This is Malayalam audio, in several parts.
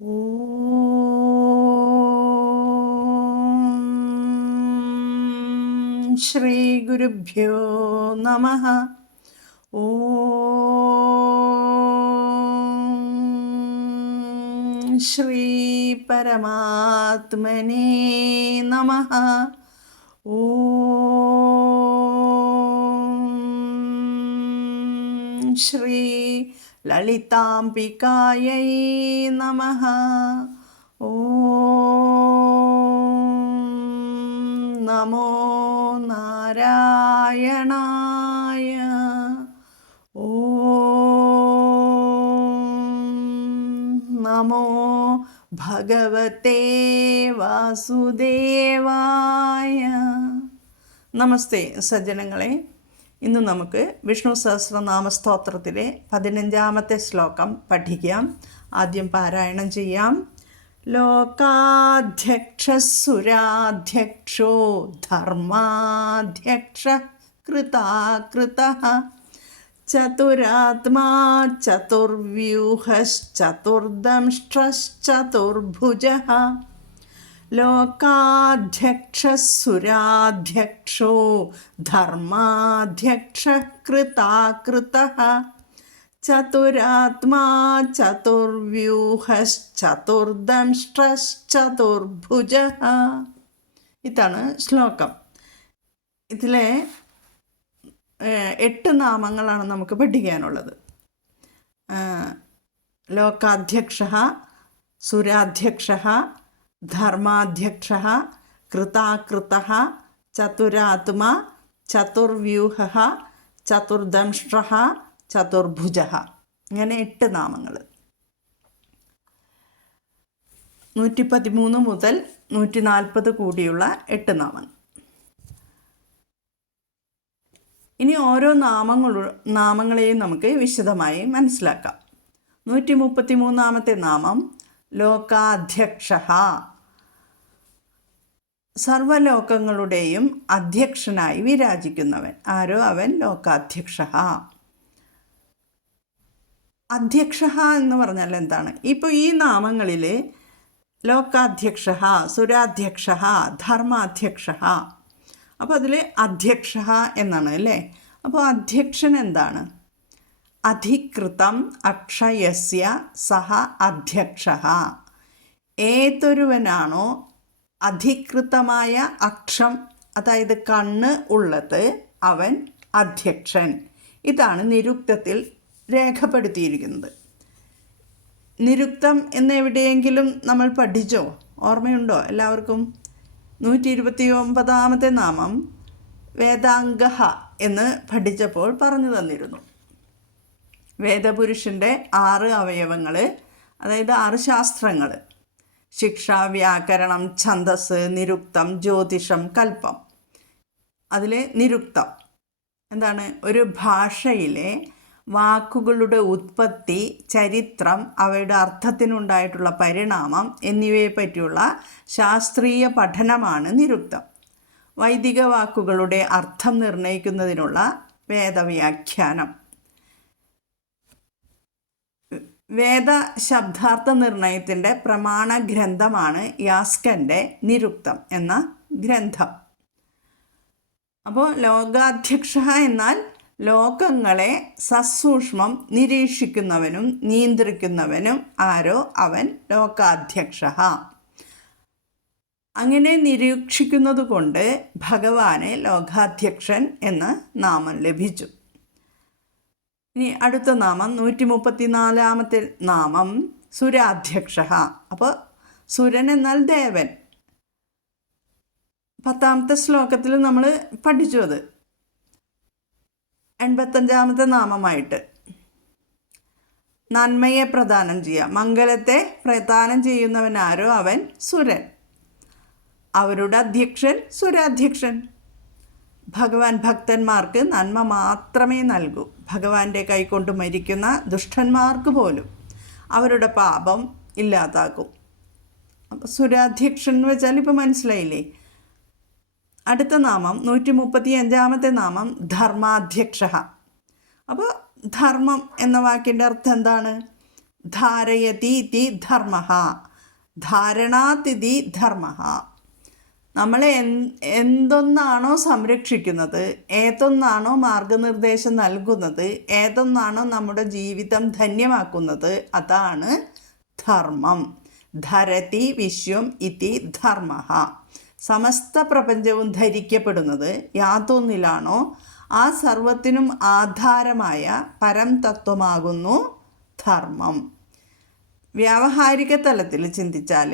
ഓം ശ്രീ ഗുരുഭ്യോ നമഃ. ഓം ശ്രീ പരമാത്മനേ നമഃ. ഓം ശ്രീ ലളിതാംബികായൈ നമഃ. ഓം നമോ നാരായണായ. ഓം നമോ ഭഗവതേ വാസുദേവായ. നമസ്തേ സജ്ജനങ്ങളെ. ഇന്ന് നമുക്ക് വിഷ്ണു സഹസ്രനാമ സ്തോത്രത്തിലെ 15ാമത്തെ ശ്ലോകം പഠിക്കാം. ആദ്യം പാരായണം ചെയ്യാം. ലോകാധ്യക്ഷസുരാധ്യക്ഷോ ധർമാധ്യക്ഷ കൃതാകൃതഃ ചതുരാത്മാ ചതുർവ്യൂഹശ്ചതുർദംഷ്ട്രശ്ചതുർഭുജഃ ലോകാധ്യക്ഷസുരാധ്യക്ഷോ ധർമാധ്യക്ഷ കൃതാകൃതഃ ചതുരാത്മാ ചതുർവ്യൂഹശ്ചതുർദംഷ്ട്രശ്ചതുർഭുജഃ. ഇതാണ് ശ്ലോകം. ഇതിലെ 8 നാമങ്ങളാണ് നമുക്ക് പഠിക്കാനുള്ളത്. ലോകാധ്യക്ഷഃ, സുരാധ്യക്ഷഃ, ധർമാധ്യക്ഷഃ, കൃതാകൃതഃ, ചതുരാത്മാ, ചതുർവ്യൂഹഃ, ചതുർദംഷ്ട്രഃ, ചതുർഭുജഃ. ഇങ്ങനെ 8 നാമങ്ങൾ. 113 മുതൽ 140 കൂടിയുള്ള 8 നാമങ്ങൾ. ഇനി ഓരോ നാമങ്ങളെയും നമുക്ക് വിശദമായി മനസ്സിലാക്കാം. 133ാമത്തെ നാമം ലോകാധ്യക്ഷഃ. സർവലോകങ്ങളുടെയും അധ്യക്ഷനായി വിരാജിക്കുന്നവൻ. ആരോ അവൻ ലോകാധ്യക്ഷഃ. അധ്യക്ഷഃ എന്ന് പറഞ്ഞാൽ എന്താണ്? ഇപ്പോൾ ഈ നാമങ്ങളിൽ ലോകാധ്യക്ഷഃ, സുരാധ്യക്ഷഃ, ധർമാധ്യക്ഷഃ, അപ്പോൾ അതിൽ അധ്യക്ഷഃ എന്നാണ് അല്ലേ. അപ്പോൾ അധ്യക്ഷൻ എന്താണ്? അധികൃതം അക്ഷയസ്യ സഹ അധ്യക്ഷഃ. ഏതൊരുവനാണോ അധികൃതമായ അക്ഷം, അതായത് കണ്ണ് ഉള്ളത്, അവൻ അധ്യക്ഷൻ. ഇതാണ് നിരുക്തത്തിൽ രേഖപ്പെടുത്തിയിരിക്കുന്നത്. നിരുക്തം എന്നെവിടെയെങ്കിലും നമ്മൾ പഠിച്ചോ? ഓർമ്മയുണ്ടോ എല്ലാവർക്കും? 129ാമത്തെ നാമം വേദാംഗഃ എന്ന് പഠിച്ചപ്പോൾ പറഞ്ഞു തന്നിരുന്നു. വേദപുരുഷൻ്റെ 6 അവയവങ്ങൾ, അതായത് 6 ശാസ്ത്രങ്ങൾ: ശിക്ഷ, വ്യാകരണം, ഛന്ദസ്, നിരുക്തം, ജ്യോതിഷം, കൽപ്പം. അതിൽ നിരുക്തം എന്താണ്? ഒരു ഭാഷയിലെ വാക്കുകളുടെ ഉത്പത്തി, ചരിത്രം, അവയുടെ അർത്ഥത്തിനുണ്ടായിട്ടുള്ള പരിണാമം എന്നിവയെ പറ്റിയുള്ള ശാസ്ത്രീയ പഠനമാണ് നിരുക്തം. വൈദിക വാക്കുകളുടെ അർത്ഥം നിർണ്ണയിക്കുന്നതിനുള്ള വേദവ്യാഖ്യാനം. വേദ ശബ്ദാർത്ഥ നിർണയത്തിൻ്റെ പ്രമാണ ഗ്രന്ഥമാണ് യാസ്കൻ്റെ നിരുക്തം എന്ന ഗ്രന്ഥം. അപ്പോൾ ലോകാധ്യക്ഷഃ എന്നാൽ ലോകങ്ങളെ സസൂക്ഷ്മം നിരീക്ഷിക്കുന്നവനും നിയന്ത്രിക്കുന്നവനും ആരോ അവൻ ലോകാധ്യക്ഷഃ. അങ്ങനെ നിരീക്ഷിക്കുന്നത് കൊണ്ട് ഭഗവാനെ ലോകാധ്യക്ഷൻ എന്ന നാമം ലഭിച്ചു. ഇനി അടുത്ത നാമം 134ാമത്തെ നാമം സുരാധ്യക്ഷഃ. അപ്പോൾ സുരൻ എന്നാൽ ദേവൻ. 10ാമത്തെ ശ്ലോകത്തിൽ നമ്മൾ പഠിച്ചു. അത് 85ാമത്തെ നാമമായിട്ട് നന്മയെ പ്രദാനം ചെയ്യുക, മംഗളത്തെ പ്രദാനം ചെയ്യുന്നവനാരോ അവൻ സുരൻ. അവരുടെ അധ്യക്ഷൻ സുരാധ്യക്ഷൻ. ഭഗവാൻ ഭക്തന്മാർക്ക് നന്മ മാത്രമേ നൽകൂ. ഭഗവാന്റെ കൈകൊണ്ട് മരിക്കുന്ന ദുഷ്ടന്മാർക്ക് പോലും അവരുടെ പാപം ഇല്ലാതാക്കും. അപ്പോൾ സുരാധ്യക്ഷൻ എന്ന് വെച്ചാൽ ഇപ്പോൾ മനസ്സിലായില്ലേ? അടുത്ത നാമം 135ാമത്തെ നാമം ധർമാധ്യക്ഷഃ. അപ്പോൾ ധർമ്മം എന്ന വാക്കിൻ്റെ അർത്ഥം എന്താണ്? ധാരയതി ഇതി ധർമ്മഃ, ധാരണാത് ഇതി ധർമ്മഃ. നമ്മൾ എന്തൊന്നാണോ സംരക്ഷിക്കുന്നത്, ഏതൊന്നാണോ മാർഗനിർദ്ദേശം നൽകുന്നത്, ഏതൊന്നാണോ നമ്മുടെ ജീവിതം ധന്യമാക്കുന്നത്, അതാണ് ധർമ്മം. ധരതി വിശ്വം ഇതി ധർമ്മഃ. സമസ്ത പ്രപഞ്ചവും ധരിക്കപ്പെടുന്നത് യാതൊന്നിലാണോ ആ സർവത്തിനും ആധാരമായ പരം തത്വമാകുന്നു ധർമ്മം. വ്യാവഹാരിക തലത്തിൽ ചിന്തിച്ചാൽ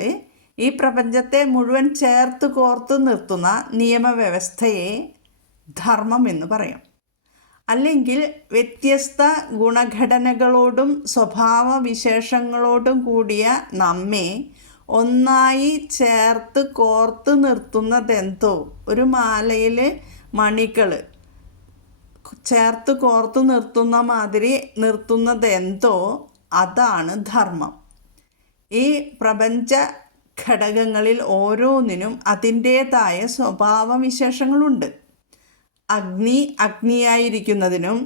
ഈ പ്രപഞ്ചത്തെ മുഴുവൻ ചേർത്ത് കോർത്ത് നിർത്തുന്ന നിയമവ്യവസ്ഥയെ ധർമ്മം എന്ന് പറയാം. അല്ലെങ്കിൽ വ്യത്യസ്ത ഗുണഘടനകളോടും സ്വഭാവവിശേഷങ്ങളോടും കൂടിയ നമ്മെ ഒന്നായി ചേർത്ത് കോർത്ത് നിർത്തുന്നതെന്തോ, ഒരു മാലയിൽ മണികൾ ചേർത്ത് കോർത്ത് നിർത്തുന്ന മാതിരി നിർത്തുന്നതെന്തോ, അതാണ് ധർമ്മം. ഈ പ്രപഞ്ച ഘടകങ്ങളിൽ ഓരോന്നിനും അതിൻ്റേതായ സ്വഭാവവിശേഷങ്ങളുണ്ട്. അഗ്നി അഗ്നിയായിരിക്കുന്നതിനും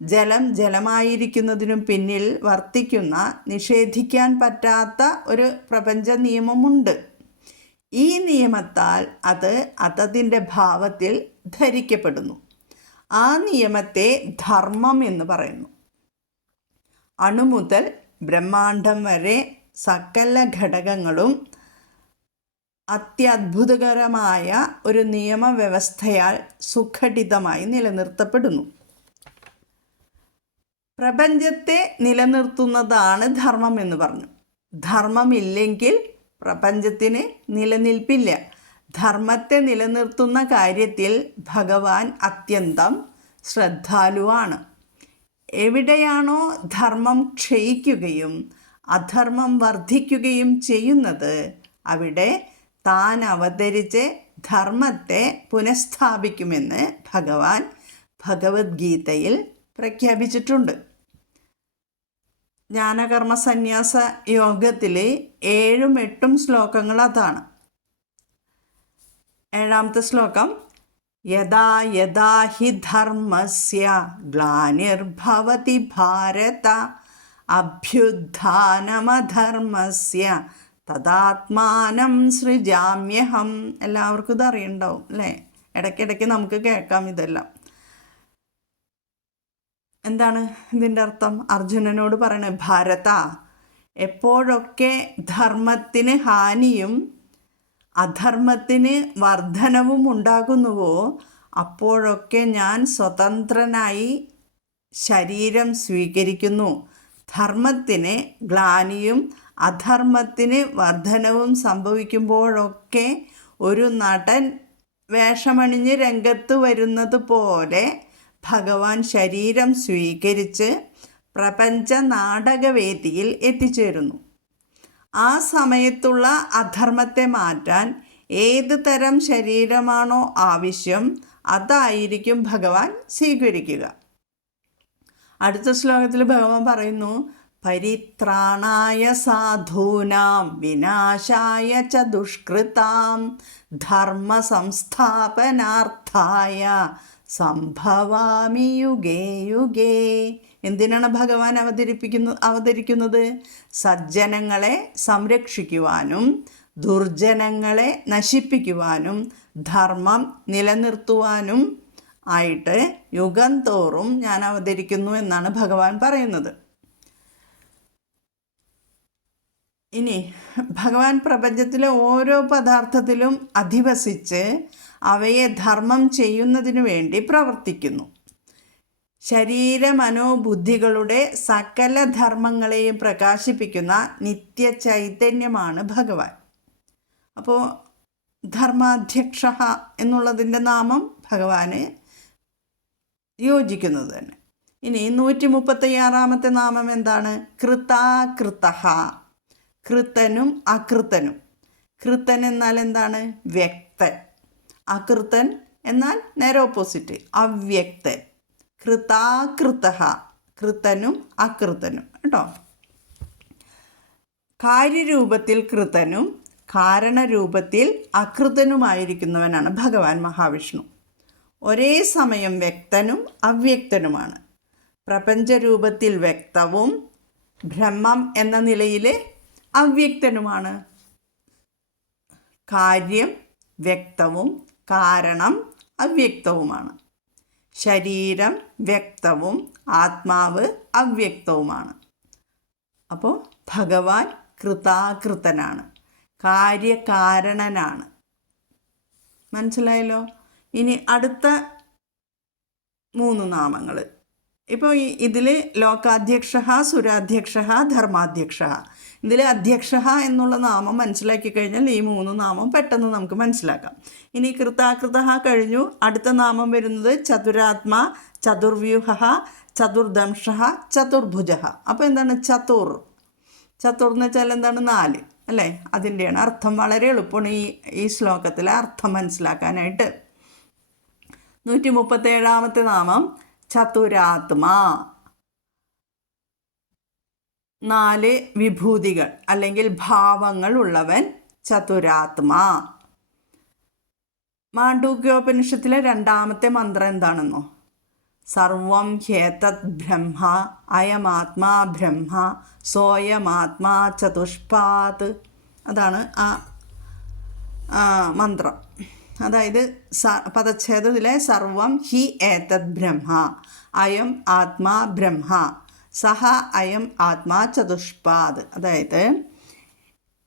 ജലം ജലമായിരിക്കുന്നതിനും പിന്നിൽ വർത്തിക്കുന്ന നിഷേധിക്കാൻ പറ്റാത്ത ഒരു പ്രപഞ്ച നിയമമുണ്ട്. ഈ നിയമത്താൽ അത് അതതിൻ്റെ ഭാവത്തിൽ ധരിക്കപ്പെടുന്നു. ആ നിയമത്തെ ധർമ്മം എന്ന് പറയുന്നു. അണു മുതൽ ബ്രഹ്മാണ്ഡം വരെ സകല ഘടകങ്ങളും അത്യത്ഭുതകരമായ ഒരു നിയമവ്യവസ്ഥയാൽ സുഘടിതമായി നിലനിർത്തപ്പെടുന്നു. പ്രപഞ്ചത്തെ നിലനിർത്തുന്നതാണ് ധർമ്മം എന്ന് പറഞ്ഞു. ധർമ്മമില്ലെങ്കിൽ പ്രപഞ്ചത്തിന് നിലനിൽപ്പില്ല. ധർമ്മത്തെ നിലനിർത്തുന്ന കാര്യത്തിൽ ഭഗവാൻ അത്യന്തം ശ്രദ്ധാലുവാണ്. എവിടെയാണോ ധർമ്മം ക്ഷയിക്കുകയും അധർമ്മം വർദ്ധിക്കുകയും ചെയ്യുന്നത്, അവിടെ താൻ അവതരിച്ച് ധർമ്മത്തെ പുനഃസ്ഥാപിക്കുമെന്ന് ഭഗവാൻ ഭഗവത്ഗീതയിൽ പ്രഖ്യാപിച്ചിട്ടുണ്ട്. ജ്ഞാനകർമ്മ സന്യാസ യോഗത്തിൽ 7ഉം 8ഉം ശ്ലോകങ്ങൾ അതാണ്. 7ാമത്തെ ശ്ലോകം, യഥാ യഥാ ഹി ധർമ്മസ്യ ഗ്ലാനിർഭവതി ഭാരത അഭ്യുത്ഥാനമധർമ്മസ്യ തദാത്മാനം സൃജാമ്യഹം. എല്ലാവർക്കും ഇത് അറിയണ്ടാവും അല്ലേ? ഇടയ്ക്കിടയ്ക്ക് നമുക്ക് കേൾക്കാം ഇതെല്ലാം. എന്താണ് ഇതിൻ്റെ അർത്ഥം? അർജുനനോട് പറയണേ, ഭാരത, എപ്പോഴൊക്കെ ധർമ്മത്തിന് ഹാനിയും അധർമ്മത്തിന് വർധനവും ഉണ്ടാകുന്നുവോ അപ്പോഴൊക്കെ ഞാൻ സ്വതന്ത്രനായി ശരീരം സ്വീകരിക്കുന്നു. ധർമ്മത്തിന് ഗ്ലാനിയും അധർമ്മത്തിന് വർധനവും സംഭവിക്കുമ്പോഴൊക്കെ ഒരു നടൻ വേഷമണിഞ്ഞ് രംഗത്ത് വരുന്നത് പോലെ ഭഗവാൻ ശരീരം സ്വീകരിച്ച് പ്രപഞ്ച നാടകവേദിയിൽ എത്തിച്ചേരുന്നു. ആ സമയത്തുള്ള അധർമ്മത്തെ മാറ്റാൻ ഏത് തരം ശരീരമാണോ ആവശ്യം അതായിരിക്കും ഭഗവാൻ സ്വീകരിക്കുക. അടുത്ത ശ്ലോകത്തിൽ ഭഗവാൻ പറയുന്നു, പരിത്രാണായ സാധൂനാം വിനാശായ ച ദുഷ്കൃതാം ധർമ്മ സംസ്ഥാപനാർത്ഥായ സംഭവാമി യുഗേ യുഗേ. എന്തിനാണ് ഭഗവാൻ അവതരിക്കുന്നത്? സജ്ജനങ്ങളെ സംരക്ഷിക്കുവാനും ദുർജനങ്ങളെ നശിപ്പിക്കുവാനും ധർമ്മം നിലനിർത്തുവാനും ആയിട്ട് യുഗം തോറും ഞാൻ അവതരിക്കുന്നു എന്നാണ് ഭഗവാൻ പറയുന്നത്. ഇനി ഭഗവാൻ പ്രപഞ്ചത്തിലെ ഓരോ പദാർത്ഥത്തിലും അധിവസിച്ച് അവയെ ധർമ്മം ചെയ്യുന്നതിനു വേണ്ടി പ്രവർത്തിക്കുന്നു. ശരീരമനോബുദ്ധികളുടെ സകല ധർമ്മങ്ങളെയും പ്രകാശിപ്പിക്കുന്ന നിത്യ ചൈതന്യമാണ് ഭഗവാൻ. അപ്പോൾ ധർമാധ്യക്ഷ എന്നുള്ളതിൻ്റെ നാമം ഭഗവാന് യോജിക്കുന്നത് തന്നെ. ഇനി 136ാമത്തെ നാമം എന്താണ്? കൃതാകൃതഃ. കൃതനും അകൃതനും. കൃതൻ എന്നാൽ എന്താണ്? വ്യക്തൻ. അകൃതൻ എന്നാൽ നേരെ ഓപ്പോസിറ്റ്, അവ്യക്തൻ. കൃതാകൃതഃ, കൃതനും അകൃതനും കേട്ടോ. കാര്യരൂപത്തിൽ കൃതനും കാരണരൂപത്തിൽ അകൃതനുമായിരിക്കുന്നവനാണ് ഭഗവാൻ മഹാവിഷ്ണു. ഒരേ സമയം വ്യക്തനും അവ്യക്തനുമാണ്. പ്രപഞ്ചരൂപത്തിൽ വ്യക്തവും ബ്രഹ്മം എന്ന നിലയിൽ അവ്യക്തനുമാണ്. കാര്യം വ്യക്തവും കാരണം അവ്യക്തവുമാണ്. ശരീരം വ്യക്തവും ആത്മാവ് അവ്യക്തവുമാണ്. അപ്പോൾ ഭഗവാൻ കൃതാകൃതനാണ്, കാര്യകാരണനാണ്. മനസ്സിലായല്ലോ? ഇനി അടുത്ത 3 നാമങ്ങൾ. ഇപ്പോൾ ഇതിൽ ലോകാധ്യക്ഷ, സുരാധ്യക്ഷ, ധർമാധ്യക്ഷ. ഇതിൽ അധ്യക്ഷ എന്നുള്ള നാമം മനസ്സിലാക്കി കഴിഞ്ഞാൽ ഈ 3 നാമം പെട്ടെന്ന് നമുക്ക് മനസ്സിലാക്കാം. ഇനി കൃതാകൃത കഴിഞ്ഞു. അടുത്ത നാമം വരുന്നത് ചതുരാത്മാ, ചതുർവ്യൂഹ, ചതുർദംശ, ചതുർഭുജ. അപ്പോൾ എന്താണ് ചതുർ? ചതുർ എന്ന് വെച്ചാൽ എന്താണ്? 4 അല്ലേ? അതിൻ്റെയാണ് അർത്ഥം. വളരെ എളുപ്പമാണ് ഈ ശ്ലോകത്തിലെ അർത്ഥം മനസ്സിലാക്കാനായിട്ട്. 137ാമത്തെ നാമം ചതുരാത്മാ. 4 വിഭൂതികൾ അല്ലെങ്കിൽ ഭാവങ്ങൾ ഉള്ളവൻ ചതുരാത്മാ. മാണ്ഡൂക്യോപനിഷത്തിലെ 2ാമത്തെ മന്ത്രം എന്താണെന്നോ? സർവം ഹ്യേതത് ബ്രഹ്മ അയമാത്മാ ബ്രഹ്മ സോയമാത്മാ ചതുഷ്പാത്. അതാണ് ആ മന്ത്രം. അതായത് പദച്ഛേദത്തിലെ സർവം ഹി ഏതത് ബ്രഹ്മ അയം ആത്മാ ബ്രഹ്മ സഹ അയം ആത്മാ ചതുഷ്പാത്. അതായത്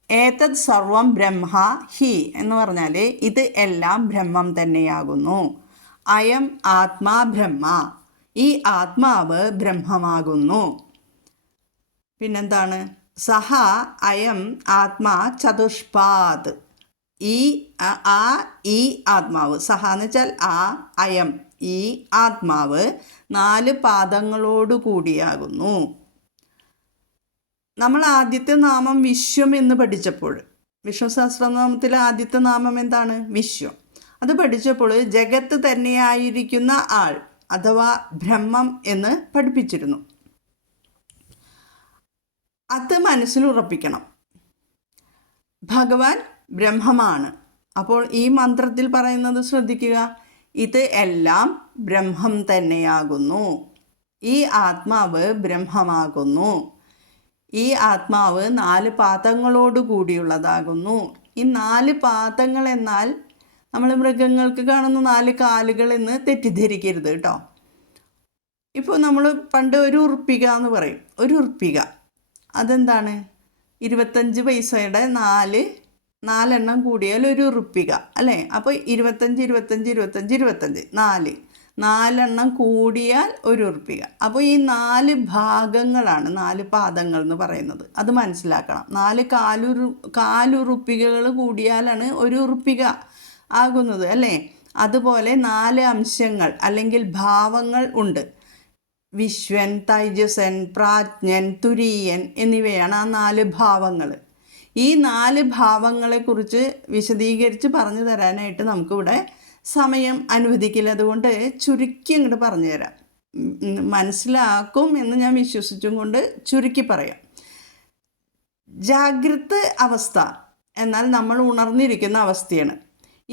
ഏതത് സർവം ബ്രഹ്മ ഹി എന്ന് പറഞ്ഞാൽ ഇത് എല്ലാം ബ്രഹ്മം തന്നെയാകുന്നു. അയം ആത്മാ ബ്രഹ്മ, ഈ ആത്മാവ് ബ്രഹ്മമാകുന്നു. പിന്നെന്താണ്? സഹ അയം ആത്മാ ചതുഷ്പാത്, ഈ ആത്മാവ്, സഹ എന്ന് വെച്ചാൽ അയം, ഈ ആത്മാവ് 4 പാദങ്ങളോട് കൂടിയാകുന്നു. നമ്മൾ ആദ്യത്തെ നാമം വിശ്വം എന്ന് പഠിച്ചപ്പോൾ, വിശ്വസഹസ്രനാമത്തിലെ ആദ്യത്തെ നാമം എന്താണ്? വിശ്വം. അത് പഠിച്ചപ്പോൾ ജഗത്ത് തന്നെയായിരിക്കുന്ന ആൾ അഥവാ ബ്രഹ്മം എന്ന് പഠിപ്പിച്ചിരുന്നു. അത് മനസ്സിൽ ഉറപ്പിക്കണം. ഭഗവാൻ ബ്രഹ്മമാണ്. അപ്പോൾ ഈ മന്ത്രത്തിൽ പറയുന്നത് ശ്രദ്ധിക്കുക. ഇത് എല്ലാം ബ്രഹ്മം തന്നെയാകുന്നു. ഈ ആത്മാവ് ബ്രഹ്മമാകുന്നു. ഈ ആത്മാവ് 4 പാദങ്ങളോട് കൂടിയുള്ളതാകുന്നു. ഈ 4 പാദങ്ങൾ എന്നാൽ നമ്മൾ മൃഗങ്ങൾക്ക് കാണുന്ന 4 കാലുകൾ എന്ന് തെറ്റിദ്ധരിക്കരുത് കേട്ടോ. ഇപ്പോൾ നമ്മൾ പണ്ട് ഒരു ഉറുപ്പിക എന്ന് പറയും. ഒരു ഉറുപ്പിക അതെന്താണ്? 25 പൈസയുടെ 4 എണ്ണം കൂടിയാൽ ഒരു ഉറുപ്പിക അല്ലേ? അപ്പോൾ 25 25 25 25 4 എണ്ണം കൂടിയാൽ ഒരു ഉറുപ്പിക. അപ്പോൾ ഈ 4 ഭാഗങ്ങളാണ് 4 പാദങ്ങൾ എന്ന് പറയുന്നത്. അത് മനസ്സിലാക്കണം. 4 കാലുറുപ്പികകൾ കൂടിയാലാണ് ഒരു ഉറുപ്പിക ആകുന്നത് അല്ലേ? അതുപോലെ 4 അംശങ്ങൾ അല്ലെങ്കിൽ ഭാവങ്ങൾ ഉണ്ട്. വിശ്വൻ, തൈജസൻ, പ്രാജ്ഞൻ, തുരീയൻ എന്നിവയാണ് ആ 4 ഭാവങ്ങൾ. ഈ 4 ഭാവങ്ങളെക്കുറിച്ച് വിശദീകരിച്ച് പറഞ്ഞു തരാനായിട്ട് നമുക്കിവിടെ സമയം അനുവദിക്കില്ല. അതുകൊണ്ട് ചുരുക്കി അങ്ങോട്ട് പറഞ്ഞു തരാം. മനസ്സിലാക്കും എന്ന് ഞാൻ വിശ്വസിച്ചും കൊണ്ട് ചുരുക്കി പറയാം. ജാഗ്രത അവസ്ഥ എന്നാൽ നമ്മൾ ഉണർന്നിരിക്കുന്ന അവസ്ഥയാണ്.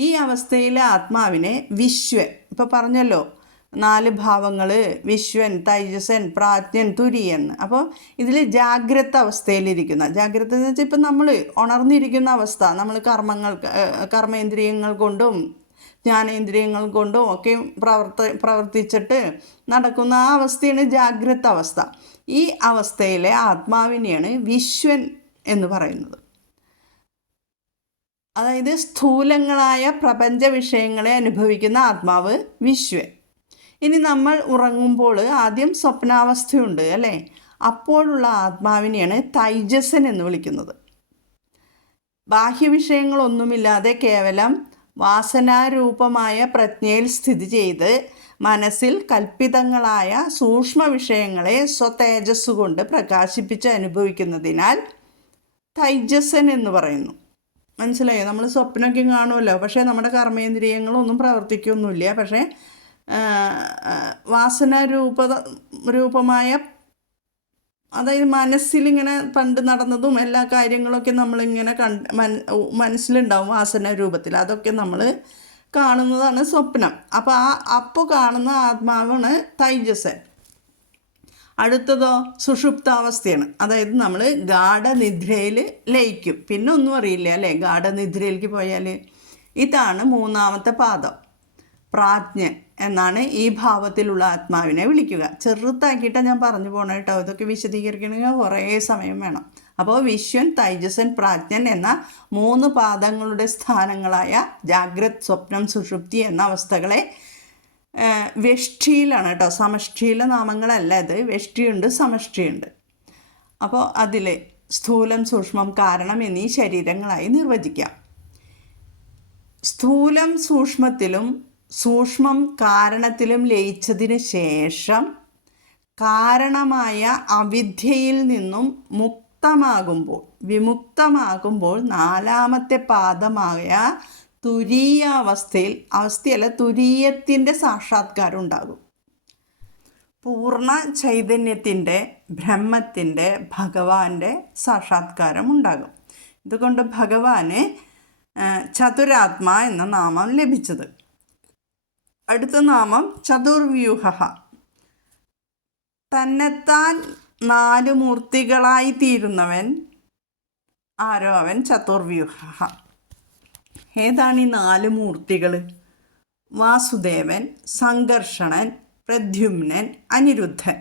ഈ അവസ്ഥയിലെ ആത്മാവിനെ വിശ്വൻ, ഇപ്പോൾ പറഞ്ഞല്ലോ 4 ഭാവങ്ങൾ, വിശ്വൻ, തൈജസൻ, പ്രാജ്ഞൻ, തുര്യൻ. അപ്പോൾ ഇതിൽ ജാഗ്രത അവസ്ഥയിലിരിക്കുന്ന, ജാഗ്രത എന്ന് വെച്ചാൽ ഇപ്പം നമ്മൾ ഉണർന്നിരിക്കുന്ന അവസ്ഥ, നമ്മൾ കർമ്മേന്ദ്രിയങ്ങൾ കൊണ്ടും ജ്ഞാനേന്ദ്രിയങ്ങൾ കൊണ്ടും ഒക്കെ പ്രവർത്തിച്ചിട്ട് നടക്കുന്ന ആ അവസ്ഥയാണ് ജാഗ്രത അവസ്ഥ. ഈ അവസ്ഥയിലെ ആത്മാവിനെയാണ് വിശ്വൻ എന്ന് പറയുന്നത്. അതായത് സ്ഥൂലങ്ങളായ പ്രപഞ്ച വിഷയങ്ങളെ അനുഭവിക്കുന്ന ആത്മാവ് വിശ്വൻ. ഇനി നമ്മൾ ഉറങ്ങുമ്പോൾ ആദ്യം സ്വപ്നാവസ്ഥയുണ്ട് അല്ലേ? അപ്പോഴുള്ള ആത്മാവിനെയാണ് തൈജസൻ എന്ന് വിളിക്കുന്നത്. ബാഹ്യവിഷയങ്ങളൊന്നുമില്ലാതെ കേവലം വാസനാരൂപമായ പ്രജ്ഞയിൽ സ്ഥിതി ചെയ്ത് മനസ്സിൽ കൽപ്പിതങ്ങളായ സൂക്ഷ്മ വിഷയങ്ങളെ സ്വതേജസ് കൊണ്ട് പ്രകാശിപ്പിച്ച് അനുഭവിക്കുന്നതിനാൽ തൈജസൻ എന്ന് പറയുന്നു. മനസ്സിലായോ? നമ്മൾ സ്വപ്നമൊക്കെ കാണുമല്ലോ, പക്ഷേ നമ്മുടെ കർമ്മേന്ദ്രിയങ്ങളൊന്നും പ്രവർത്തിക്കൊന്നുമില്ല. പക്ഷേ രൂപമായ അതായത് മനസ്സിലിങ്ങനെ പണ്ട് നടന്നതും എല്ലാ കാര്യങ്ങളൊക്കെ നമ്മളിങ്ങനെ മനസ്സിലുണ്ടാവും വാസന രൂപത്തിൽ. അതൊക്കെ നമ്മൾ കാണുന്നതാണ് സ്വപ്നം. അപ്പോൾ കാണുന്ന ആത്മാവാണ് തൈജസൻ. അടുത്തതോ സുഷുപ്താവസ്ഥയാണ്. അതായത് നമ്മൾ ഗാഠനിദ്രയിൽ ലയിക്കും, പിന്നെ ഒന്നും അറിയില്ല അല്ലേ ഗാഠനിദ്രയിലേക്ക് പോയാൽ. ഇതാണ് മൂന്നാമത്തെ പാദം. പ്രാജ്ഞൻ എന്നാണ് ഈ ഭാവത്തിലുള്ള ആത്മാവിനെ വിളിക്കുക. ചെറുതാക്കിയിട്ടാണ് ഞാൻ പറഞ്ഞു പോകണം കേട്ടോ. ഇതൊക്കെ വിശദീകരിക്കണമെങ്കിൽ കുറേ സമയം വേണം. അപ്പോൾ വിശ്വൻ, തൈജസൻ, പ്രാജ്ഞൻ എന്ന 3 പാദങ്ങളുടെ സ്ഥാനങ്ങളായ ജാഗ്രത്, സ്വപ്നം, സുഷുപ്തി എന്ന അവസ്ഥകളെ വെഷ്ടിയിലാണ് കേട്ടോ, സമഷ്ടിയിലെ നാമങ്ങളല്ല ഇത്. വെഷ്ടിയുണ്ട്, സമഷ്ടിയുണ്ട്. അപ്പോൾ അതിൽ സ്ഥൂലം, സൂക്ഷ്മം, കാരണം എന്നീ ശരീരങ്ങളായി നിർവചിക്കാം. സ്ഥൂലം സൂക്ഷ്മത്തിലും സൂക്ഷ്മം കാരണത്തിലും ലയിച്ചതിന് ശേഷം കാരണമായ അവിദ്യയിൽ നിന്നും വിമുക്തമാകുമ്പോൾ 4ാമത്തെ പാദമായ തുരീയാവസ്ഥയല്ല, തുരീയത്തിൻ്റെ സാക്ഷാത്കാരം ഉണ്ടാകും. പൂർണ്ണ ചൈതന്യത്തിൻ്റെ, ബ്രഹ്മത്തിൻ്റെ, ഭഗവാന്റെ സാക്ഷാത്കാരം ഉണ്ടാകും. ഇതുകൊണ്ട് ഭഗവാന് ചതുരാത്മ എന്ന നാമം ലഭിച്ചത്. അടുത്ത നാമം ചതുർവ്യൂഹ. തന്നെത്താൻ 4 മൂർത്തികളായി തീരുന്നവൻ ആരോ അവൻ ചതുർവ്യൂഹ. ഏതാണ് ഈ 4 മൂർത്തികൾ? വാസുദേവൻ, സംഘർഷണൻ, പ്രദ്യുമ്നൻ, അനിരുദ്ധൻ.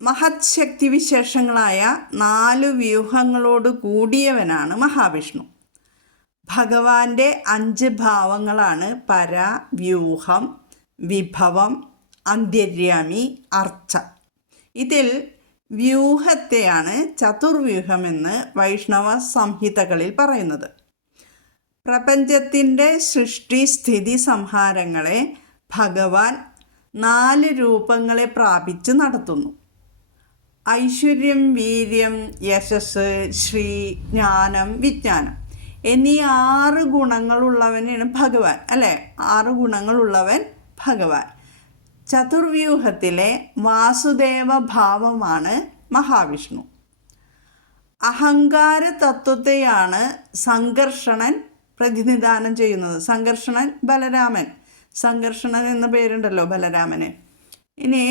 മഹത് ശക്തി വിശേഷങ്ങളായ 4 വ്യൂഹങ്ങളോട് കൂടിയവനാണ് മഹാവിഷ്ണു. ഭഗവാന്റെ 5 ഭാവങ്ങളാണ് പര, വ്യൂഹം, വിഭവം, അന്തര്യാമി, അർച്ച. ഇതിൽ വ്യൂഹത്തെയാണ് ചതുർവ്യൂഹമെന്ന് വൈഷ്ണവ സംഹിതകളിൽ പറയുന്നത്. പ്രപഞ്ചത്തിൻ്റെ സൃഷ്ടി, സ്ഥിതി, സംഹാരങ്ങളെ ഭഗവാൻ 4 രൂപങ്ങളെ പ്രാപിച്ച് നടത്തുന്നു. ഐശ്വര്യം, വീര്യം, യശസ്, ശ്രീ, ജ്ഞാനം, വിജ്ഞാനം എന്നീ 6 ഗുണങ്ങളുള്ളവനാണ് ഭഗവാൻ അല്ലേ. 6 ഗുണങ്ങളുള്ളവൻ ഭഗവാൻ. ചതുർവ്യൂഹത്തിലെ വാസുദേവ ഭാവമാണ് മഹാവിഷ്ണു. അഹങ്കാര തത്വത്തെയാണ് സംഘർഷണൻ പ്രതിനിധാനം ചെയ്യുന്നത്. സംഘർഷണൻ ബലരാമൻ. സംഘർഷണൻ എന്ന പേരുണ്ടല്ലോ ബലരാമന്. ഇനി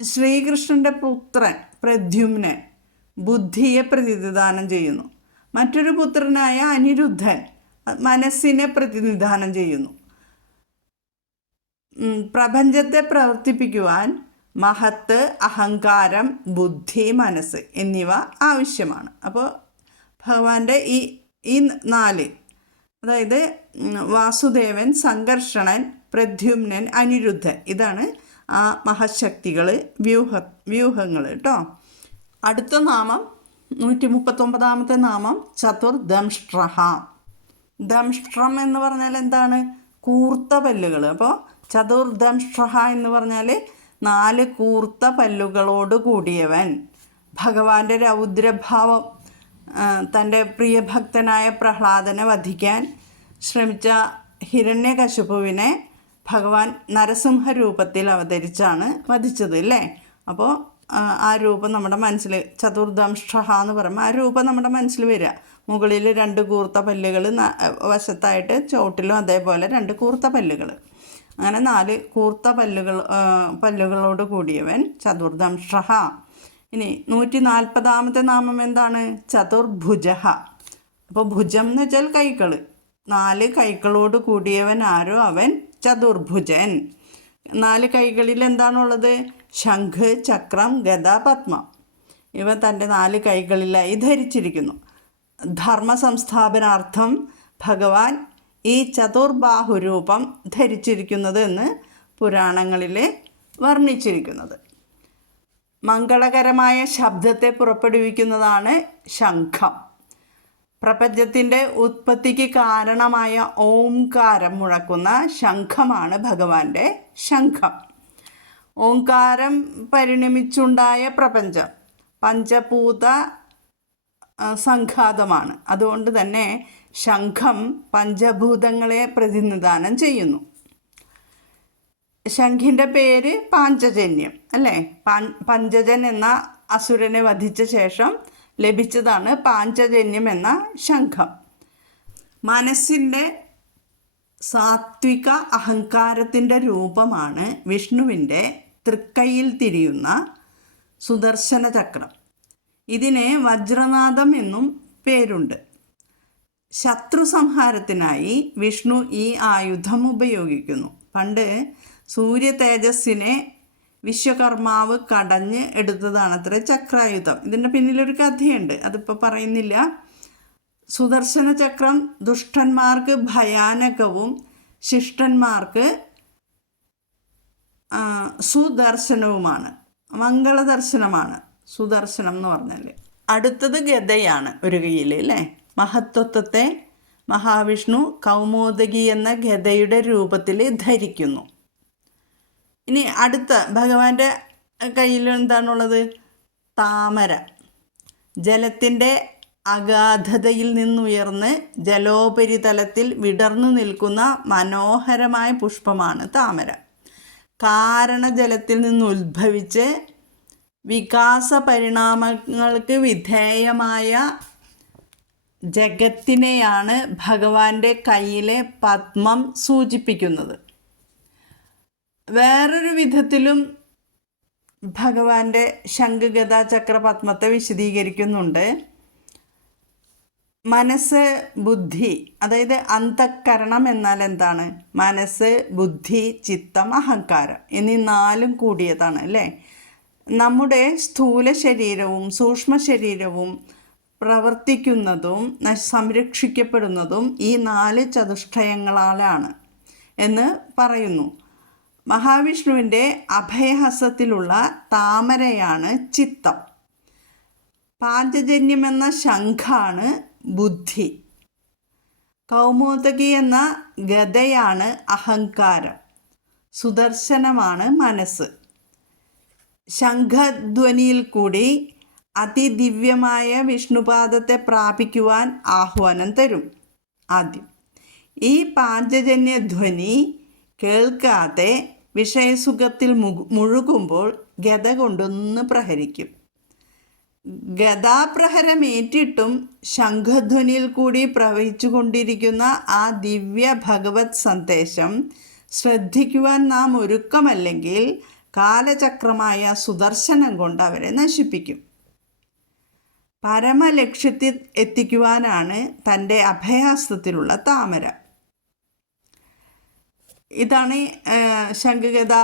ശ്രീകൃഷ്ണൻ്റെ പുത്രൻ പ്രദ്യുമ്നൻ ബുദ്ധിയെ പ്രതിനിധാനം ചെയ്യുന്നു. മറ്റൊരു പുത്രനായ അനിരുദ്ധൻ മനസ്സിനെ പ്രതിനിധാനം ചെയ്യുന്നു. പ്രപഞ്ചത്തെ പ്രവർത്തിപ്പിക്കുവാൻ മഹത്ത്, അഹങ്കാരം, ബുദ്ധി, മനസ്സ് എന്നിവ ആവശ്യമാണ്. അപ്പോൾ ഭഗവാന്റെ ഈ 4, അതായത് വാസുദേവൻ, സംഘർഷണൻ, പ്രദ്യുമ്നൻ, അനിരുദ്ധൻ, ഇതാണ് ആ മഹശക്തികൾ, വ്യൂഹങ്ങൾ കേട്ടോ. അടുത്ത നാമം 139ാമത്തെ നാമം ചതുർദംഷ്ട്രഹ. ദംഷ്ട്രം എന്ന് പറഞ്ഞാൽ എന്താണ്? കൂർത്ത പല്ലുകൾ. അപ്പോൾ ചതുർദംഷ്ട്രഹ എന്ന് പറഞ്ഞാൽ 4 കൂർത്ത പല്ലുകളോട് കൂടിയവൻ. ഭഗവാന്റെ രൗദ്രഭാവം, തൻ്റെ പ്രിയഭക്തനായ പ്രഹ്ലാദനെ വധിക്കാൻ ശ്രമിച്ച ഹിരണ്യകശിപുവിനെ ഭഗവാൻ നരസിംഹ രൂപത്തിൽ അവതരിച്ചാണ് വധിച്ചത് അല്ലേ. അപ്പോൾ ആ രൂപം നമ്മുടെ മനസ്സിൽ, ചതുർദംഷ്ട്രഹ എന്ന് പറയുമ്പോൾ ആ രൂപം നമ്മുടെ മനസ്സിൽ വരിക. മുകളിൽ 2 കൂർത്ത പല്ലുകൾ, വശത്തായിട്ട് ചോട്ടിലും അതേപോലെ 2 കൂർത്ത പല്ലുകൾ, അങ്ങനെ 4 കൂർത്ത പല്ലുകളോട് കൂടിയവൻ ചതുർദംഷ്ട്രഹ. ഇനി 140ാമത്തെ നാമം എന്താണ്? ചതുർഭുജ. അപ്പോൾ ഭുജം എന്ന് വെച്ചാൽ കൈകൾ. 4 കൈകളോട് കൂടിയവൻ ആരോ അവൻ ചതുർഭുജൻ. 4 കൈകളിൽ എന്താണുള്ളത്? ശംഖ്, ചക്രം, ഗദ, പത്മം. ഇവ തൻ്റെ 4 കൈകളിലായി ധരിച്ചിരിക്കുന്നു. ധർമ്മ സംസ്ഥാപനാർത്ഥം ഭഗവാൻ ഈ ചതുർബാഹുരൂപം ധരിച്ചിരിക്കുന്നത് എന്ന് പുരാണങ്ങളിൽ വർണ്ണിച്ചിരിക്കുന്നത്. മംഗളകരമായ ശബ്ദത്തെ പുറപ്പെടുവിക്കുന്നതാണ് ശംഖം. പ്രപഞ്ചത്തിൻ്റെ ഉത്പത്തിക്ക് കാരണമായ ഓംകാരം മുഴക്കുന്ന ശംഖമാണ് ഭഗവാന്റെ ശംഖം. ഓംകാരം പരിണമിച്ചുണ്ടായ പ്രപഞ്ചം പഞ്ചഭൂത സംഘാതമാണ്. അതുകൊണ്ട് തന്നെ ശംഖം പഞ്ചഭൂതങ്ങളെ പ്രതിനിധാനം ചെയ്യുന്നു. ശംഖിൻ്റെ പേര് പാഞ്ചജന്യം അല്ലേ. പഞ്ചജൻ എന്ന അസുരനെ വധിച്ച ശേഷം ലഭിച്ചതാണ് പാഞ്ചജന്യം എന്ന ശംഖം. മനസ്സിൻ്റെ സാത്വിക അഹങ്കാരത്തിൻ്റെ രൂപമാണ് വിഷ്ണുവിൻ്റെ തൃക്കൈയിൽ തിരിയുന്ന സുദർശന ചക്രം. ഇതിന് വജ്രനാഥം എന്നും പേരുണ്ട്. ശത്രു സംഹാരത്തിനായി വിഷ്ണു ഈ ആയുധം ഉപയോഗിക്കുന്നു. പണ്ട് സൂര്യ തേജസ്സിനെ വിശ്വകർമാവ് കടഞ്ഞ് എടുത്തതാണത്രേ ചക്രായുധം. ഇതിൻ്റെ പിന്നിലൊരു കഥയുണ്ട്, അതിപ്പോൾ പറയുന്നില്ല. സുദർശന ചക്രം ദുഷ്ടന്മാർക്ക് ഭയാനകവും ശിഷ്ടന്മാർക്ക് സുദർശനവുമാണ്, മംഗളദർശനമാണ് സുദർശനം എന്ന് പറഞ്ഞാൽ. അടുത്തത് ഗദയാണ് ഒരു കയ്യിൽ അല്ലേ. മഹത്വത്വത്തെ മഹാവിഷ്ണു കൗമോദകി എന്ന ഗദയുടെ രൂപത്തിൽ ധരിക്കുന്നു. ഇനി അടുത്ത ഭഗവാന്റെ കയ്യിൽ എന്താണുള്ളത്? താമര. ജലത്തിൻ്റെ അഗാധതയിൽ നിന്നുയർന്ന് ജലോപരിതലത്തിൽ വിടർന്നു നിൽക്കുന്ന മനോഹരമായ പുഷ്പമാണ് താമര. കാരണജലത്തിൽ നിന്ന് ഉത്ഭവിച്ച് വികാസ പരിണാമങ്ങൾക്ക് വിധേയമായ ജഗത്തിനെയാണ് ഭഗവാന്റെ കയ്യിലെ പത്മം സൂചിപ്പിക്കുന്നത്. വേറൊരു വിധത്തിലും ഭഗവാന്റെ ശംഖുഗദ ചക്ര പത്മത്തെ വിശദീകരിക്കുന്നുണ്ട്. മനസ്സ്, ബുദ്ധി, അതായത് അന്തഃകരണം എന്നാൽ എന്താണ്? മനസ്സ്, ബുദ്ധി, ചിത്തം, അഹങ്കാരം എന്നീ നാലും കൂടിയതാണ് അല്ലേ. നമ്മുടെ സ്ഥൂല ശരീരവും സൂക്ഷ്മ ശരീരവും പ്രവർത്തിക്കുന്നതും സംരക്ഷിക്കപ്പെടുന്നതും ഈ 4 ചതുഷ്ടയങ്ങളാലാണ് എന്ന് പറയുന്നു. മഹാവിഷ്ണുവിൻ്റെ അഭയഹസ്തത്തിലുള്ള താമരയാണ് ചിത്തം. പാഞ്ചജന്യം എന്ന ശംഖാണ് ബുദ്ധി. കൗമോദകി എന്ന ഗദയാണ് അഹങ്കാരം. സുദർശനമാണ് മനസ്സ്. ശംഖധ്വനിയിൽ കൂടി അതിദിവ്യമായ വിഷ്ണുപാദത്തെ പ്രാപിക്കുവാൻ ആഹ്വാനം തരും. ആദ്യം ഈ പാഞ്ചജന്യ ധ്വനി കേൾക്കാതെ വിഷയസുഖത്തിൽ മുഴുകുമ്പോൾ ഗദ കൊണ്ടൊന്ന് പ്രഹരിക്കും. ഗദാപ്രഹരമേറ്റിട്ടും ശംഖധ്വനിയിൽ കൂടി പ്രവഹിച്ചു കൊണ്ടിരിക്കുന്ന ആ ദിവ്യ ഭഗവത് സന്ദേശം ശ്രദ്ധിക്കുവാൻ നാം ഒരുക്കമല്ലെങ്കിൽ കാലചക്രമായ സുദർശനം കൊണ്ട് അവരെ നശിപ്പിക്കും. പരമലക്ഷ്യത്തിൽ എത്തിക്കുവാനാണ് തൻ്റെ അഭയഹസ്തത്തിലുള്ള താമര. ഇതാണ് ശംഖുഗദ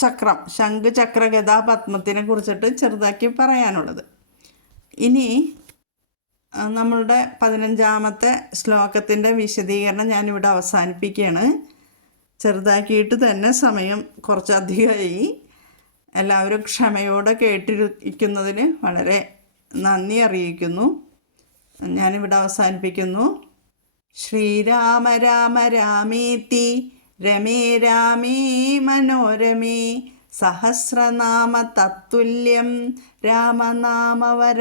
ചക്രം, ശംഖ് ചക്രഗദ പത്മത്തിനെ കുറിച്ചിട്ട് ചെറുതാക്കി പറയാനുള്ളത്. ഇനി നമ്മളുടെ 15ാമത്തെ ശ്ലോകത്തിൻ്റെ വിശദീകരണം ഞാനിവിടെ അവസാനിപ്പിക്കുകയാണ്. ചെറുതാക്കിയിട്ട് തന്നെ സമയം കുറച്ചധികമായി. എല്ലാവരും ക്ഷമയോടെ കേട്ടിരിക്കുന്നതിന് വളരെ നന്ദി അറിയിക്കുന്നു. ഞാനിവിടെ അവസാനിപ്പിക്കുന്നു. ശ്രീരാമ രാമ രാമേതി രമേ രാമേ മനോരമേ സഹസ്രനാമ തത്തുല്യം രാമനാമവരാനനേ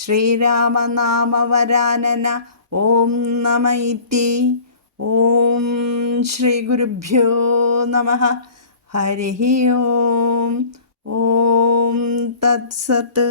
ശ്രീരാമനാമവരാനന ഓം നമ ഇതി. ഓം ശ്രീ ഗുരുഭ്യോ നമഃ. ഹരി ഓം. ഓം തത്സത്.